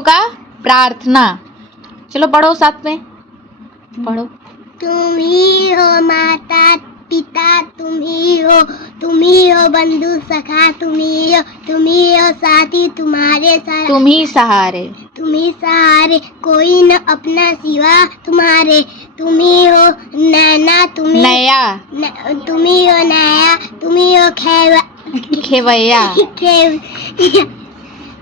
का प्रार्थना। चलो पढ़ो साथ में, पढ़ो। तुम ही हो माता पिता, तुम ही हो बंधु सखा, तुम ही हो साथी, तुम्हारे साथ तुम ही सहारे, कोई न अपना सिवा तुम्हारे, तुम ही हो नैना, तुम ही हो नया, तुम ही हो खेवैया,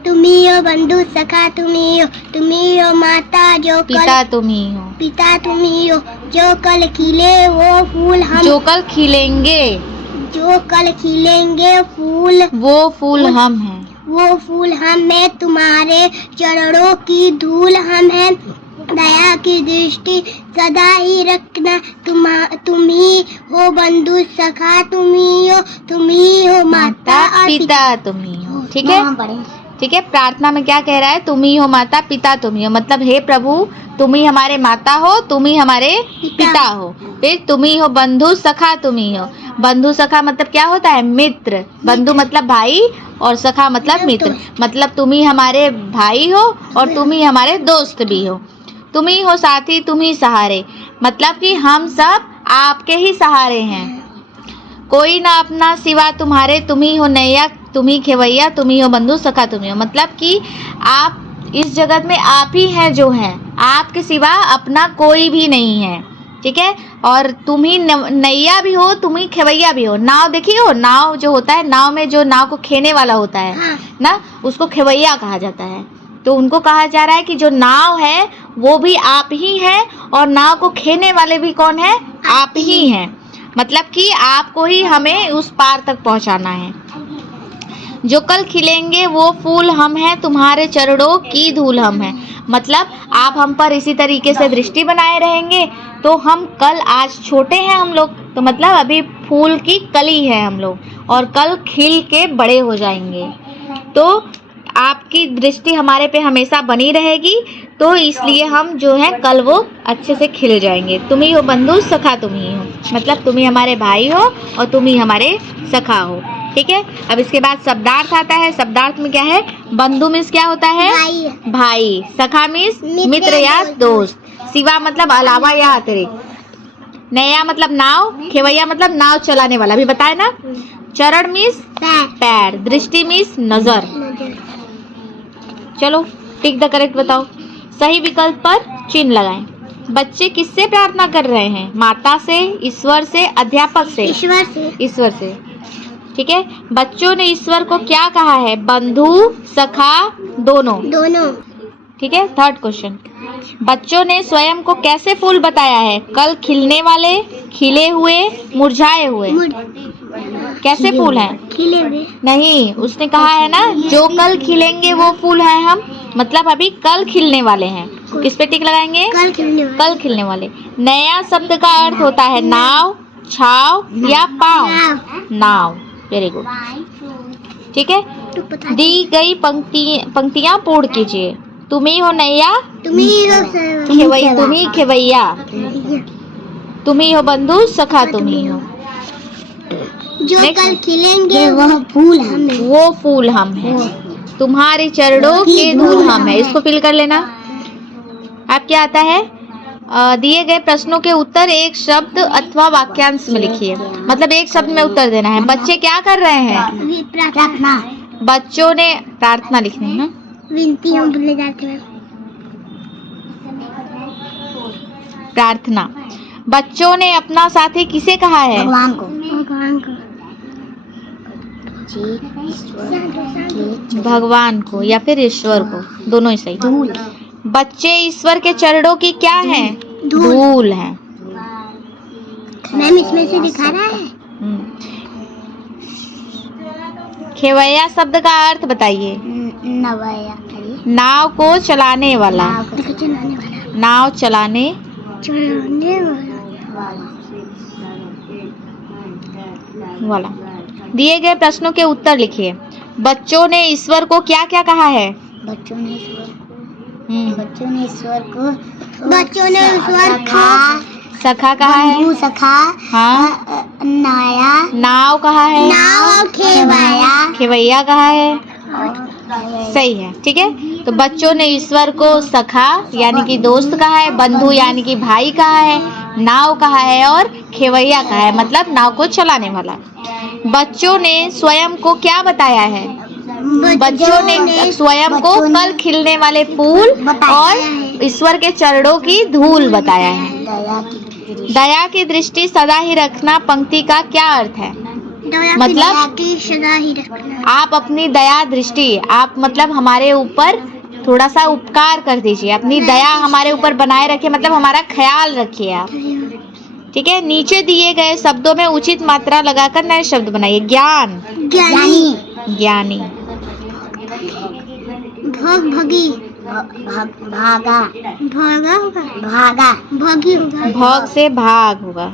तुम ही हो बंधु सखा, तुम ही हो माता, जो पिता तुम ही हो, जो कल खिले वो फूल हम, जो कल खिलेंगे फूल वो फूल हम हैं, वो फूल हम हैं, तुम्हारे चरणों की धूल हम हैं, दया की दृष्टि सदा ही रखना, तुम ही हो बंधु सखा, तुम ही हो माता और पिता तुम ही हो। ठीक है, ठीक है। प्रार्थना में क्या कह रहा है? तुम ही हो माता पिता तुम ही हो, मतलब हे प्रभु तुम ही हमारे माता हो, तुम ही हमारे पिता हो। फिर तुम ही हो बंधु सखा, तुम ही हो। बंधु सखा मतलब क्या होता है? मित्र। बंधु मतलब भाई और सखा मतलब मित्र, मतलब तुम ही हमारे भाई हो और तुम ही हमारे दोस्त भी हो। तुम ही हो साथी, तुम ही सहारे, मतलब कि हम सब आपके ही सहारे हैं। कोई ना अपना सिवा तुम्हारे, तुम ही हो नैया, तुम ही खेवैया, तुम ही हो बंधु सखा तुम ही हो, मतलब कि आप इस जगत में आप ही हैं जो हैं, आपके सिवा अपना कोई भी नहीं है। ठीक है, और तुम ही नैया भी हो, तुम ही खेवैया भी हो। नाव देखी हो, नाव जो होता है, नाव में जो नाव को खेने वाला होता है ना, उसको खेवैया कहा जाता है। तो उनको कहा जा रहा है कि जो नाव है वो भी आप ही है और नाव को खेने वाले भी कौन है? आप ही हैं, मतलब कि आपको ही हमें उस पार तक पहुंचाना है। जो कल खिलेंगे वो फूल हम हैं, तुम्हारे चरणों की धूल हम हैं, मतलब आप हम पर इसी तरीके से दृष्टि बनाए रहेंगे तो हम कल, आज छोटे हैं हम लोग तो मतलब अभी फूल की कली है हम लोग, और कल खिल के बड़े हो जाएंगे। तो आपकी दृष्टि हमारे पे हमेशा बनी रहेगी, तो इसलिए हम जो है कल वो अच्छे से खिल जाएंगे। तुम ही हो बंधु सखा, तुम ही हो, मतलब तुम ही हमारे भाई हो और तुम ही हमारे सखा हो। ठीक है, अब इसके बाद शब्दार्थ आता है। शब्दार्थ में क्या है? बंधु मीन्स क्या होता है? भाई। सखा मीन्स मित्र या दोस्त। सिवा मतलब अलावा या अतिरिक्त। नया मतलब नाव। खेवैया मतलब नाव चलाने वाला, भी बताए ना। चरण मीन्स पैर। दृष्टि मीन्स नजर। चलो टिक द करेक्ट बताओ। सही विकल्प पर चिन्ह लगाएं। बच्चे किससे प्रार्थना कर रहे हैं? माता से, ईश्वर से, अध्यापक से? ईश्वर से। ठीक है, बच्चों ने ईश्वर को क्या कहा है? बंधु सखा दोनों। ठीक है, थर्ड क्वेश्चन। बच्चों ने स्वयं को कैसे फूल बताया है? कल खिलने वाले, खिले हुए, मुरझाए हुए। कैसे फूल हैं? खिले हुए। नहीं, उसने कहा है ना जो कल खिलेंगे वो फूल हैं हम, मतलब अभी कल खिलने वाले हैं। किस पे टिक लगाएंगे? कल खिलने वाले। नया शब्द का अर्थ होता है नाव, छाव या पाँव। नाव। Very good. ठीक है, दी गई पंक्तियां पूर्ण कीजिए। तुम ही हो नैया, तुम ही खेवैया, तुम ही हो बंधु सखा, तुम ही हो। जो कल खिलेंगे वो फूल हम हैं, तुम्हारे चरणों के धूल हम हैं। इसको फिल कर लेना। अब क्या आता है? दिए गए प्रश्नों के उत्तर एक शब्द अथवा वाक्यांश में लिखिए, मतलब एक शब्द में उत्तर देना है। बच्चे क्या कर रहे हैं? प्रार्थना। बच्चों ने प्रार्थना लिखनी है। विनती हम भूल जाते हैं। प्रार्थना। बच्चों ने अपना साथी किसे कहा है? भगवान को। भगवान को या फिर ईश्वर को, दोनों ही सही। बच्चे ईश्वर के चरणों की क्या हैं? धूल हैं। मैम इसमें से दिखा रहा है। खेवैया शब्द का अर्थ बताइए। नाव को चलाने वाला। नाव चलाने वाला। दिए गए प्रश्नों के उत्तर लिखिए। बच्चों ने ईश्वर को क्या क्या कहा है? बच्चों ने ईश्वर को सखा कहा है। सखा। हाँ। नया। नाव कहा है। खेवैया। खेवैया कहा है। सही है। ठीक है, तो बच्चों ने ईश्वर को सखा यानी कि दोस्त कहा है, बंधु यानी कि भाई कहा है, नाव कहा है और खेवैया कहा है मतलब नाव को चलाने वाला। बच्चों ने स्वयं को क्या बताया है? बच्चों ने स्वयं को कल खिलने वाले फूल और ईश्वर के चरणों की धूल बताया है। दया की दृष्टि सदा ही रखना पंक्ति का क्या अर्थ है? मतलब सदा ही रखना। आप अपनी दया दृष्टि, आप मतलब हमारे ऊपर थोड़ा सा उपकार कर दीजिए, अपनी दया हमारे ऊपर बनाए रखिए, मतलब हमारा ख्याल रखिए आप। ठीक है, नीचे दिए गए शब्दों में उचित मात्रा लगाकर नए शब्द बनाइए। ज्ञान, ज्ञानी, ज्ञानी। भोग, भगी, भागा, भागा होगा, भागा, भगी होगा, भोग से भाग होगा।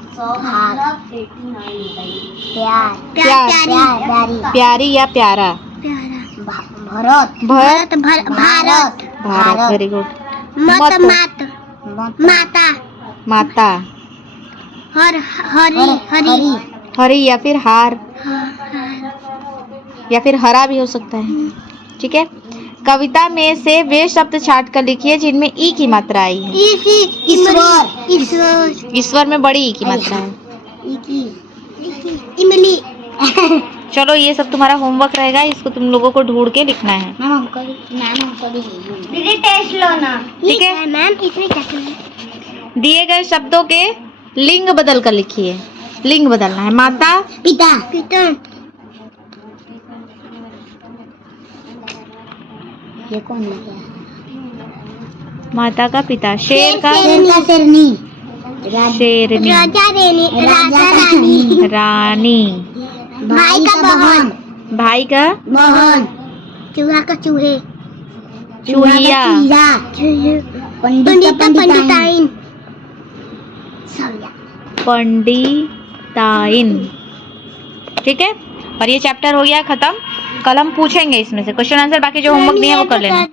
प्यार, प्यार, प्यारी, प्यारी या प्यारा। Bharat, Bharat, Bharat, Bharat, very good. मत, माता, माता। हरी, हरी, हरी या फिर हार या फिर हरा भी हो सकता है। ठीक है, कविता में से वे शब्द छाट कर लिखिए जिनमें ई की मात्रा आई है। ईश्वर, ईश्वर, ईश्वर में बड़ी ई की मात्रा है। इमली। चलो ये सब तुम्हारा होमवर्क रहेगा, इसको तुम लोगों को ढूंढ के लिखना है। दीदी टेस्ट लो ना। ठीक है मैम, इसमें क्या करना है? दिए गए शब्दों के लिंग बदल कर लिखिए। लिंग बदलना है। माता, पिता, पिता। ये कौन लगा? माता का पिता। शेर का शेरनी, शेरनी। राजा रानी, रानी। भाई का बहन, भाई का बहन, चूहा का चूहे, चूहिया। पंडिताइन, पंडिताइन। ठीक है, और ये चैप्टर हो गया खत्म। कल हम पूछेंगे इसमें से क्वेश्चन आंसर, बाकी जो होमवर्क दिए हैं वो कर लेना।